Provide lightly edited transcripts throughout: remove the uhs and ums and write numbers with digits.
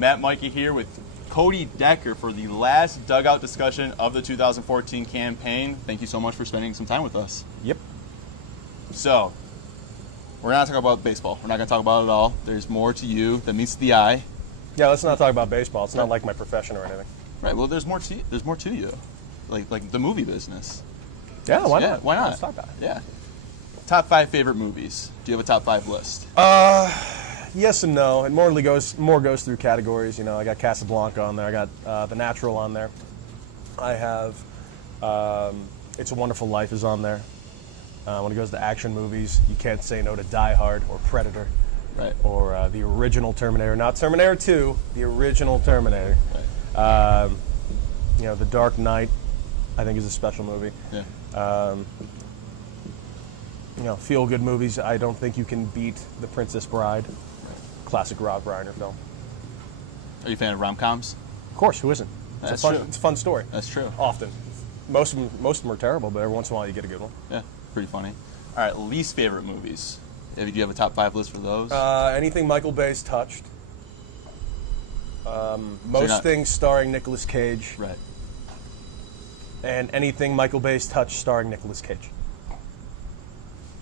Matt Mika here with Cody Decker for the last Dugout discussion of the 2014 campaign. Thank you so much for spending some time with us. Yep. So, we're not talking about baseball. We're not going to talk about it all. There's more to you than meets the eye. Yeah, let's not talk about baseball. It's not like my profession or anything. Right. Well, there's more to you, like the movie business. Yeah. Why not? Why not? Let's talk about it. Yeah. Top 5 favorite movies. Do you have a top 5 list? Yes and no. It more goes through categories. You know, I got Casablanca on there. I got The Natural on there. I have It's a Wonderful Life is on there. When it goes to action movies, you can't say no to Die Hard or Predator. Right. Or the original Terminator, not Terminator 2, the original Terminator. Right. You know, The Dark Knight, I think, is a special movie. Yeah. You know, feel-good movies, I don't think you can beat The Princess Bride. Right. Classic Rob Reiner film. Are you a fan of rom-coms? Of course, who isn't? That's true. It's a fun story. That's true. Often. Most of them are terrible, but every once in a while you get a good one. Yeah, pretty funny. All right, least favorite movies. Do you have a top 5 list for those? Anything Michael Bay's touched. Most things starring Nicolas Cage. Right. And anything Michael Bay's touched starring Nicolas Cage.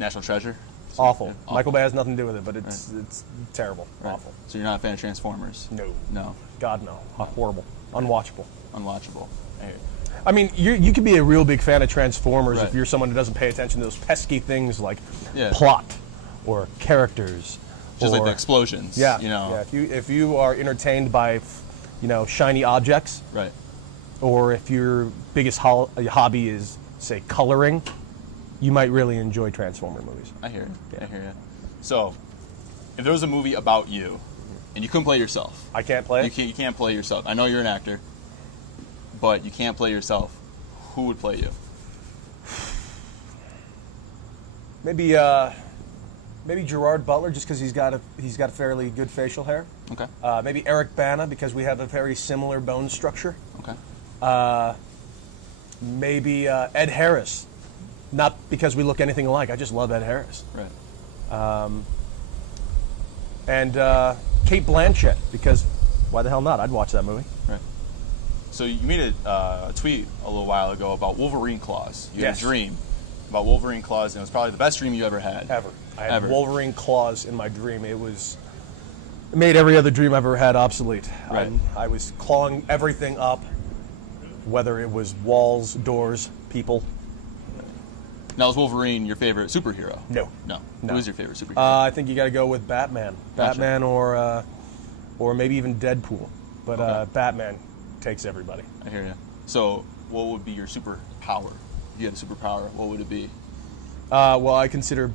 National Treasure? Awful. Yeah, awful. Michael Bay has nothing to do with it, but it's terrible. Right. Awful. So you're not a fan of Transformers? No. No. God, no. Horrible. Unwatchable. Unwatchable. I mean, you could be a real big fan of Transformers if Right. you're someone who doesn't pay attention to those pesky things like Yeah. plot or characters. Just or, like the explosions. Yeah. You know. Yeah. If you are entertained by, you know, shiny objects, Right. or if your biggest hobby is, say, coloring, you might really enjoy Transformer movies. I hear it. Yeah. I hear you. So, if there was a movie about you, and you couldn't play yourself. I can't play it? You can't play yourself. I know you're an actor, but you can't play yourself. Who would play you? Maybe Gerard Butler, just because he's got fairly good facial hair. Okay. Maybe Eric Bana, because we have a very similar bone structure. Okay. Maybe Ed Harris, not because we look anything alike. I just love Ed Harris. Right. And Kate Blanchett, because why the hell not? I'd watch that movie. Right. So you made a tweet a little while ago about Wolverine claws. You had a dream about Wolverine claws, and it was probably the best dream you ever had. Ever. I had Wolverine claws in my dream. It made every other dream I've ever had obsolete. Right. I was clawing everything up, whether it was walls, doors, people. Now, is Wolverine your favorite superhero? No. Who is your favorite superhero? I think you got to go with Batman. Gotcha. Batman or maybe even Deadpool. But Okay. Batman takes everybody. I hear you. So, what would be your superpower? If you had a superpower, what would it be? Well, I consider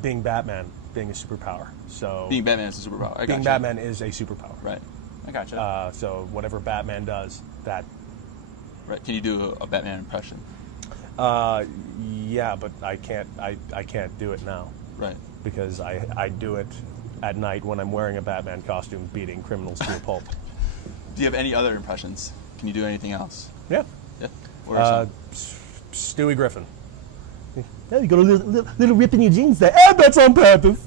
being Batman being a superpower. So Being Batman is a superpower. I being gotcha. Batman is a superpower. Right. I gotcha. So whatever Batman does, that. Right. Can you do a Batman impression? Yeah, but I can't. I can't do it now. Right. Because I do it at night when I'm wearing a Batman costume, beating criminals to a pulp. Do you have any other impressions? Can you do anything else? Yeah. Yeah. What are some? Stewie Griffin. Yeah, you got a little rip in your jeans there. Eh, that's on purpose.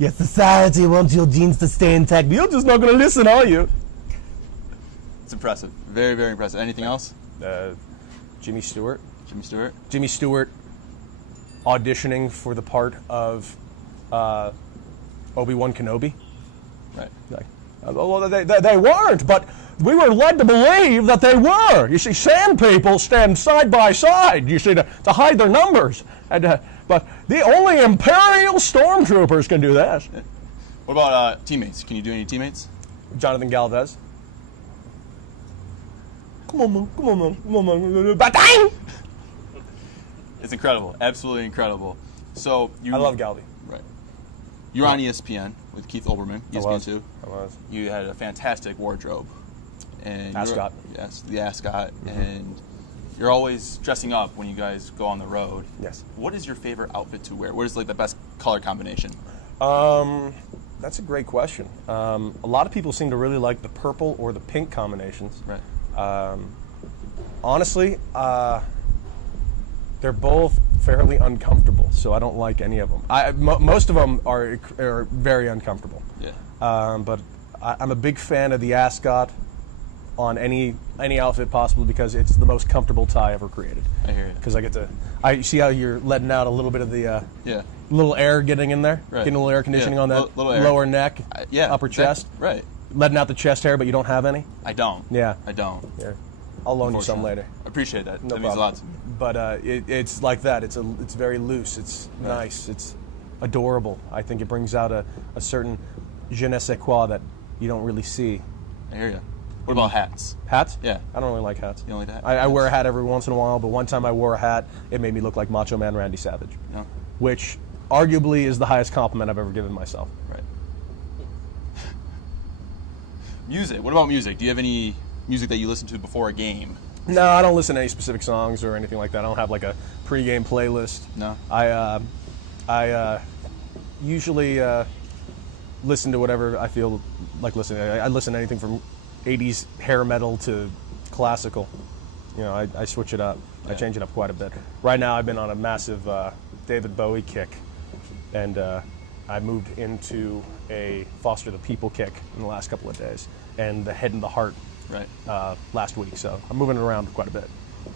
Yes, society wants your jeans to stay intact, but you're just not going to listen, are you? It's impressive. Very, very impressive. Anything else? Jimmy Stewart. Jimmy Stewart? Jimmy Stewart auditioning for the part of Obi-Wan Kenobi. Right. Like, well, they weren't, but we were led to believe that they were. You see, sand people stand side by side, you see, to hide their numbers. And, but the only Imperial stormtroopers can do that. What about teammates? Can you do any teammates? Jonathan Galvez. Come on, man. Batang! It's incredible. Absolutely incredible. So I love Galvey. Right. You were on ESPN with Keith Olbermann, ESPN 2. I was. You had a fantastic wardrobe. And ascot. Yes, the ascot. And you're always dressing up when you guys go on the road. Yes. What is your favorite outfit to wear? What is like the best color combination? That's a great question. A lot of people seem to really like the purple or the pink combinations. Right. Honestly, they're both fairly uncomfortable, so I don't like any of them. Most of them are very uncomfortable. Yeah. But I'm a big fan of the ascot on any outfit possible because it's the most comfortable tie ever created. I hear you. Because I see how you're letting out a little bit of the little air getting in there, right. getting a little air conditioning on that lower neck, upper chest, right? Letting out the chest hair, but you don't have any. I don't. Yeah, I don't. Yeah, I'll loan you some later. I appreciate that. No that means a lot to me. But it's like that. It's very loose. It's nice. It's adorable. I think it brings out a certain je ne sais quoi that you don't really see. I hear you. What about hats? Hats? Yeah. I don't really like hats. You don't like hats? I wear a hat every once in a while, but one time I wore a hat, it made me look like Macho Man Randy Savage. Yeah. Which arguably is the highest compliment I've ever given myself. Right. Music. What about music? Do you have any music that you listen to before a game? No, I don't listen to any specific songs or anything like that. I don't have like a pre-game playlist. No. I usually listen to whatever I feel like listening. I listen to anything from 80s hair metal to classical. You know, I switch it up. Yeah. I change it up quite a bit. Right now I've been on a massive David Bowie kick, and I moved into a Foster the People kick in the last couple of days, and the Head and the Heart last week. So I'm moving it around quite a bit.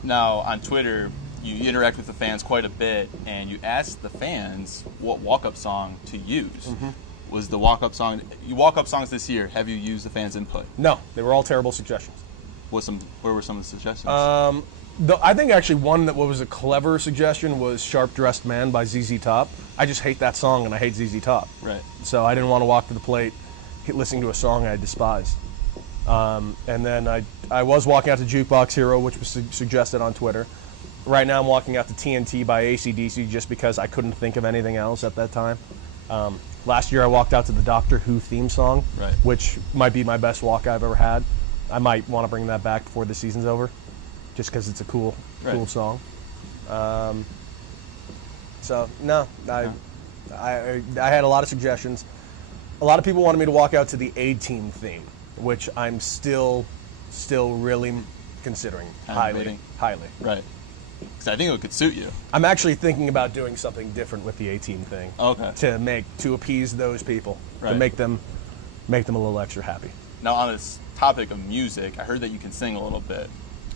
Now, on Twitter, you interact with the fans quite a bit, and you asked the fans what walk-up song to use. Mm-hmm. Was the walk-up song... You walk-up songs this year, have you used the fans' input? No, they were all terrible suggestions. Where were some of the suggestions? I think actually one that was a clever suggestion was Sharp Dressed Man by ZZ Top. I just hate that song, and I hate ZZ Top. Right. So I didn't want to walk to the plate listening to a song I despised. And then I was walking out to Jukebox Hero, which was suggested on Twitter. Right now I'm walking out to TNT by AC/DC just because I couldn't think of anything else at that time. Last year I walked out to the Doctor Who theme song, which might be my best walk I've ever had. I might want to bring that back before the season's over, just because it's a cool song. So no, I had a lot of suggestions. A lot of people wanted me to walk out to the A-Team theme, which I'm still really considering highly. Right. Because I think it could suit you. I'm actually thinking about doing something different with the A-Team thing. Okay. To appease those people, right. to make them a little extra happy. Now, on this topic of music, I heard that you can sing a little bit.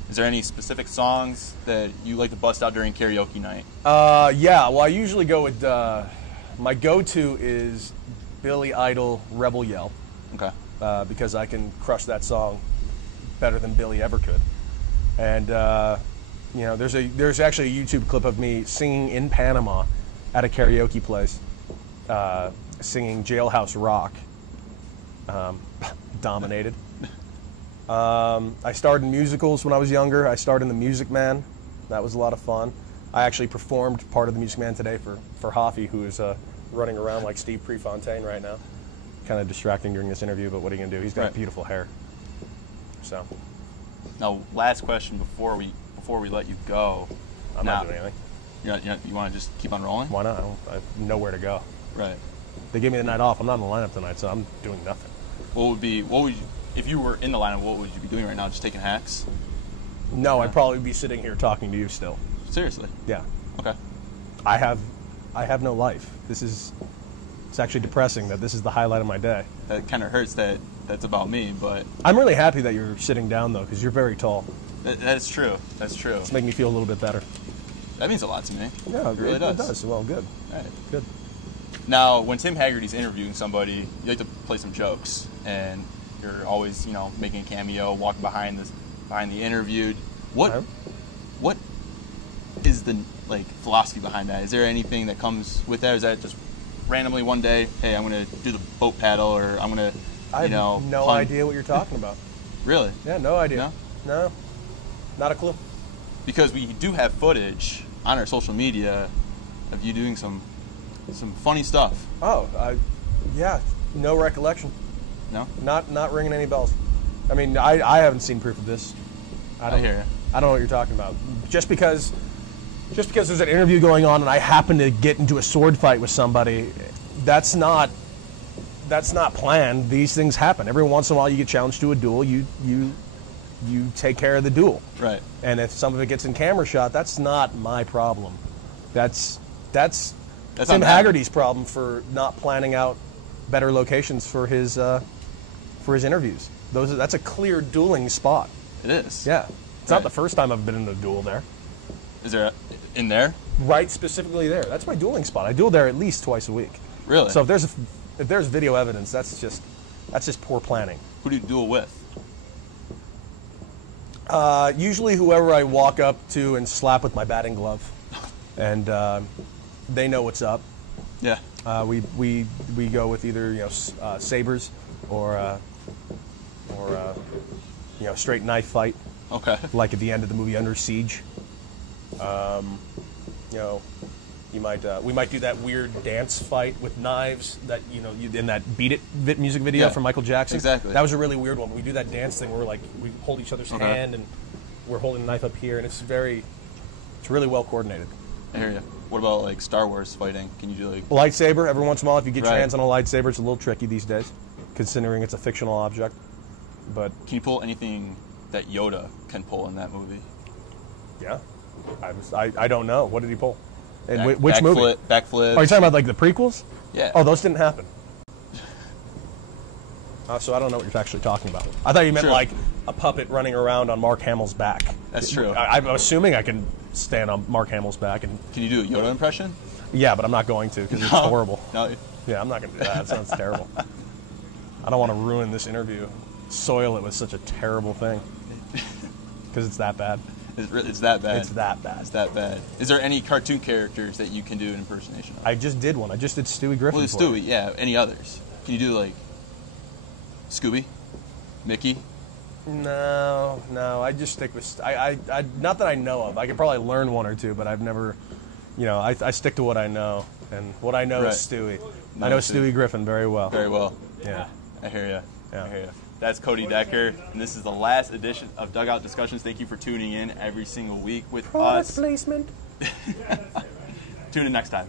Is there any specific songs that you like to bust out during karaoke night? Yeah. Well, I usually go with my go-to is Billy Idol Rebel Yell. Okay. Because I can crush that song better than Billy ever could. And you know, there's actually a YouTube clip of me singing in Panama at a karaoke place, singing Jailhouse Rock. Dominated. I started in musicals when I was younger. I starred in The Music Man. That was a lot of fun. I actually performed part of The Music Man today for Hoffy, who is running around like Steve Prefontaine right now. Kind of distracting during this interview, but what are you going to do? He's got beautiful hair. So. Now, last question before we let you go. I'm not doing anything. You want to just keep on rolling? Why not? I have nowhere to go. Right. They gave me the night off. I'm not in the lineup tonight, so I'm doing nothing. If you were in the lineup, what would you be doing right now? Just taking hacks? No, I'd probably be sitting here talking to you still. Seriously? Yeah. Okay. I have no life. It's actually depressing that this is the highlight of my day. That kind of hurts that that's about me, but... I'm really happy that you're sitting down, though, because you're very tall. That's true. That's true. It's making me feel a little bit better. That means a lot to me. Yeah, it really does. It does. Well, good. All right. Good. Now, when Tim Haggerty's interviewing somebody, you like to play some jokes, and you're always, making a cameo, walking behind the interviewed. What is the philosophy behind that? Is there anything that comes with that? Or is that just randomly one day, hey, I'm going to do the boat paddle, or I'm going to, I have no idea what you're talking about. Really? Yeah, no idea. No, not a clue. Because we do have footage on our social media of you doing some funny stuff. Oh, yeah, no recollection. No? Not ringing any bells. I mean, I haven't seen proof of this. I hear you. I don't know what you're talking about. Just because there's an interview going on and I happen to get into a sword fight with somebody, that's not planned. These things happen. Every once in a while you get challenged to a duel, you take care of the duel. Right. And if some of it gets in camera shot, that's not my problem. That's Tim Haggerty's problem for not planning out better locations for his for his interviews. That's a clear dueling spot. It is. Yeah. It's not the first time I've been in a duel there. Is there in there? Right, specifically there. That's my dueling spot. I duel there at least twice a week. Really? So if there's video evidence, that's just poor planning. Who do you duel with? Usually whoever I walk up to and slap with my batting glove, and they know what's up. Yeah. We go with either sabers or straight knife fight. Okay. Like at the end of the movie Under Siege. We might do that weird dance fight with knives that in that Beat It music video from Michael Jackson. Exactly. That was a really weird one. We do that dance thing where we hold each other's hand and we're holding a knife up here, and it's really well coordinated. I hear you. What about like Star Wars fighting? Can you do like lightsaber every once in a while? If you get your hands on a lightsaber, it's a little tricky these days, considering it's a fictional object. But can you pull anything that Yoda can pull in that movie? Yeah, I don't know. What did he pull? And which movie? Backflip. Are you talking about like the prequels? Yeah. Oh, those didn't happen. So I don't know what you're actually talking about. I thought you meant like a puppet running around on Mark Hamill's back. That's true. I'm assuming I can stand on Mark Hamill's back and. Can you do a Yoda impression? Yeah, but I'm not going to because it's horrible. No. Yeah, I'm not going to do that. That sounds terrible. I don't want to ruin this interview, soil it with such a terrible thing, because it's that bad. It's that bad. It's that bad. It's that bad. Is there any cartoon characters that you can do an impersonation of? I just did one. I just did Stewie Griffin. Well, Stewie, yeah. Any others? Can you do like Scooby? Mickey? No. I just stick with. I not that I know of. I could probably learn one or two, but I've never. I stick to what I know, and what I know is Stewie. I know Stewie Griffin very well. Very well. Yeah. I hear you. Yeah. I hear you. That's Cody Decker, and this is the last edition of Dugout Discussions. Thank you for tuning in every single week with us. Product placement. Tune in next time.